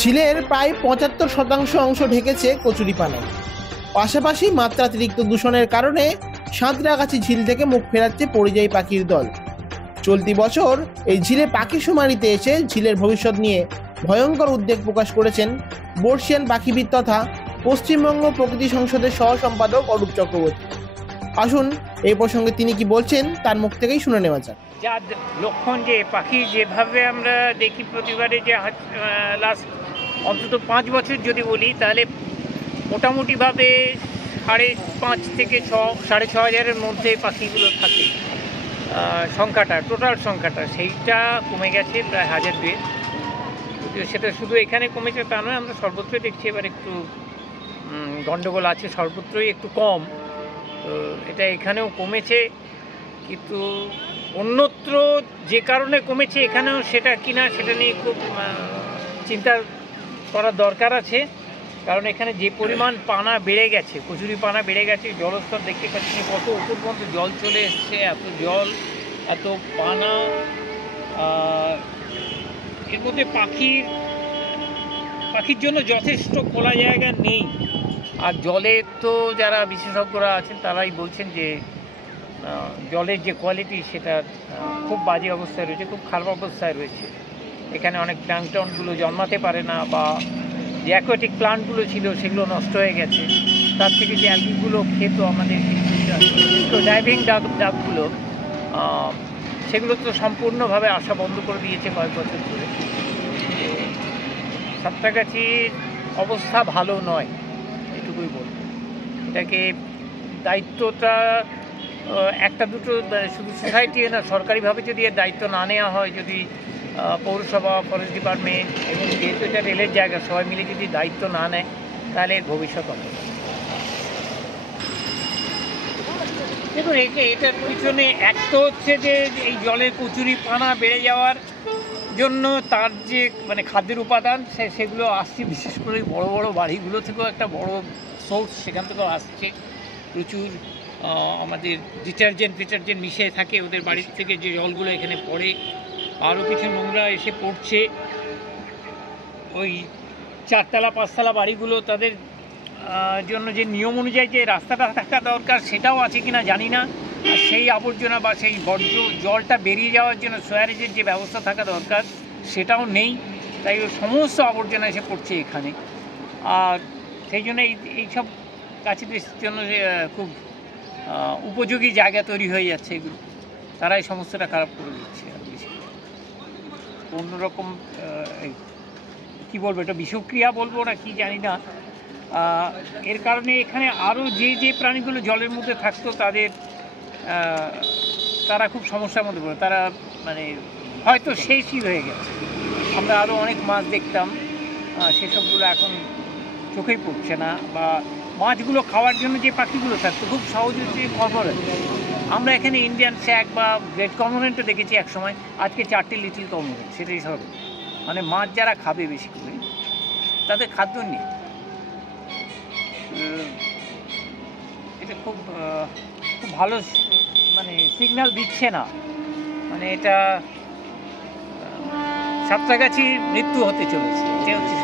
ঝিলের প্রায় ৭৫% অংশ ঢেকেছে কচুরিপানায়। পাশাপাশি মাত্রাতিরিক্ত দূষণের কারণে সাঁতরাগাছি ঝিল থেকে মুখ ফেরাচ্ছে পরিযায়ী পাখির দল। চলতি বছর এই ঝিলে পাখিশুমারিতে এসে ঝিলের ভবিষ্যৎ নিয়ে ভয়ঙ্কর উদ্বেগ প্রকাশ করেছেন বর্ষিয়ান পাখিবিদ তথা পশ্চিমবঙ্গ প্রকৃতি সংসদের সহ সম্পাদক অরূপ চক্রবর্তী। আসুন এই প্রসঙ্গে তিনি কি বলছেন তার মুখ থেকেই শুনে নেওয়া যাক। যার লক্ষণ যে পাখি যেভাবে আমরা দেখি প্রতিবারে, যে লাস্ট অন্তত 5 বছর যদি বলি, তাহলে মোটামুটিভাবে 5.5 থেকে 6,500-এর মধ্যে পাখিগুলো থাকে। সংখ্যাটা, টোটাল সংখ্যাটা সেইটা কমে গেছে প্রায় 1,200। সেটা শুধু এখানে কমেছে তা নয়, আমরা সর্বত্রই দেখছি এবার একটু গণ্ডগোল আছে, সর্বত্রই একটু কম। তো এটা এখানেও কমেছে, কিন্তু অন্যত্র যে কারণে কমেছে এখানেও সেটা কিনা সেটা নিয়ে খুব চিন্তা করার দরকার আছে। কারণ এখানে যে পরিমাণ পানা বেড়ে গেছে, কচুরি পানা বেড়ে গেছে, জলস্তর দেখতে পাচ্ছি কত উপর পর্যন্ত জল চলে এসছে, এত জল, এত পানা। এর মধ্যে পাখির জন্য যথেষ্ট খোলা জায়গা নেই। আর জলের তো যারা বিশেষজ্ঞরা আছেন তারাই বলছেন যে জলের যে কোয়ালিটি সেটা খুব বাজে অবস্থায় রয়েছে, খুব খারাপ অবস্থায় রয়েছে। এখানে অনেক প্ল্যাঙ্কটনগুলো জন্মাতে পারে না, বা যে অ্যাকোয়াটিক প্লান্টগুলো ছিল সেগুলো নষ্ট হয়ে গেছে। তার থেকে যে অ্যালগিগুলো খেত আমাদের ডাইভিং ডাকগুলো, সেগুলো তো সম্পূর্ণভাবে আসা বন্ধ করে দিয়েছে কয়েক বছর ধরে। সাঁতরাগাছির অবস্থা ভালো নয়, এটুকুই বলব। এটাকে দায়িত্বটা একটা দুটো শুধু সোসাইটি না, সরকারিভাবে যদি এর দায়িত্ব না নেওয়া হয়, যদি পৌরসভা, ফরেস্ট ডিপার্টমেন্ট এবং যেহেতু এটা রেলের জায়গা, সবাই মিলে যদি দায়িত্ব না নেয়, তাহলে এর ভবিষ্যৎ হবে। দেখুন, এটার পিছনে এক তো হচ্ছে যে এই জলের কচুরি পানা বেড়ে যাওয়ার জন্য তার যে খাদ্যের উপাদান সেগুলো আসছে বিশেষ করে বড় বড় বাড়িগুলো থেকেও একটা বড় সোর্স, সেখান থেকেও আসছে। প্রচুর আমাদের ডিটারজেন্ট মিশে থাকে ওদের বাড়ির থেকে, যে জলগুলো এখানে পড়ে। আরও কিছু নোংরা এসে পড়ছে ওই 4তলা 5তলা বাড়িগুলো, তাদের জন্য যে নিয়ম অনুযায়ী যে রাস্তাটা থাকা দরকার সেটাও আছে কিনা জানি না। আর সেই আবর্জনা বা সেই বর্জ্য জলটা বেরিয়ে যাওয়ার জন্য সোয়ারেজের যে ব্যবস্থা থাকা দরকার সেটাও নেই, তাই সমস্ত আবর্জনা এসে পড়ছে এখানে। আর সেই জন্য এইসব গাছেদের জন্য খুব উপযোগী জায়গা তৈরি হয়ে যাচ্ছে এগুলো, তারা এই সমস্তটা খারাপ করে দিচ্ছে। আর বেশি অন্যরকম কী বলবো, এটা বিষক্রিয়া বলবো না কি জানি না। এর কারণে এখানে আরও যে প্রাণীগুলো জলের মধ্যে থাকতো তারা খুব সমস্যার মধ্যে পড়ে, তারা হয়তো শেষই হয়ে গেছে। আমরা আরও অনেক মাছ দেখতাম, সেসবগুলো এখন চোখেই পড়ছে না। বা মাছগুলো খাওয়ার জন্য যে পাখিগুলো থাকতো খুব সহজে কর্মোরেন্ট, আমরা এখানে ইন্ডিয়ান শ্যাক বা গ্রেট কর্মোরেন্টও দেখেছি এক সময়, আজকে 4টে লিটিল কর্মোরেন্ট। সেটাই সব মাছ যারা খাবে বেশি করে তাদের খাদ্য নেই। এটা খুব ভালো সিগন্যাল দিচ্ছে না। এটা সাঁতরাগাছির মৃত্যু হতে চলেছে, এটা হচ্ছে।